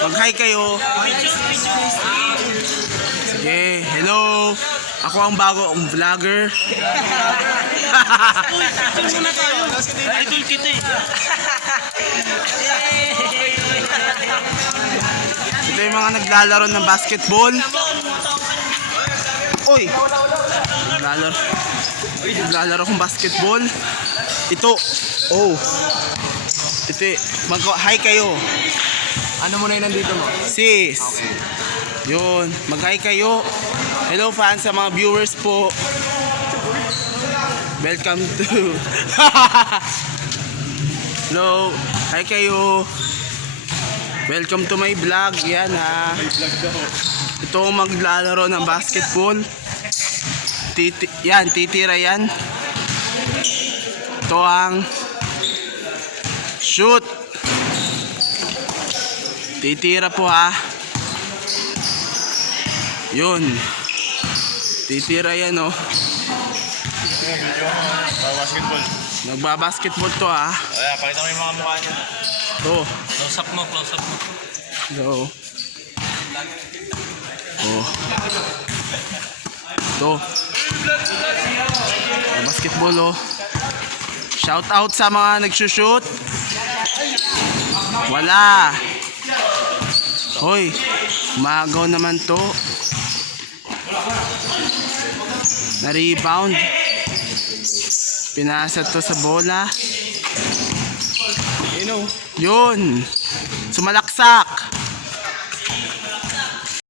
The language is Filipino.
Mag-hi kayo. Sige, hello. Ako ang bagong vlogger. Muna tayo. Idol kita eh. Ito yung mga naglalaro ng basketball. Uy! Naglalaro kong basketball. Ito. Oh. Ito eh. Mag-hi kayo. Ano muna yung nandito mo? Sis. Yun. Mag-hi kayo. Hello fans sa mga viewers po. Welcome to... Hello. Hi kayo. Welcome to my vlog. Yan ha. Ito ang maglalaro ng basketball. Yan, titira yan. Ito ang shoot. Titira po ha. Yun. Titira yan oh. Basketball. Nagbabasketball to ha. Ayan, pakita mo yung mga mukha niya. To. Close up mo, close up mo. Yo. Oh. To. Basketball oh. Shout out sa mga nagsushoot. Wala. Hoy, umagaw naman to. Na-rebound. Pinasa to sa bola. Yun. Sumalaksak.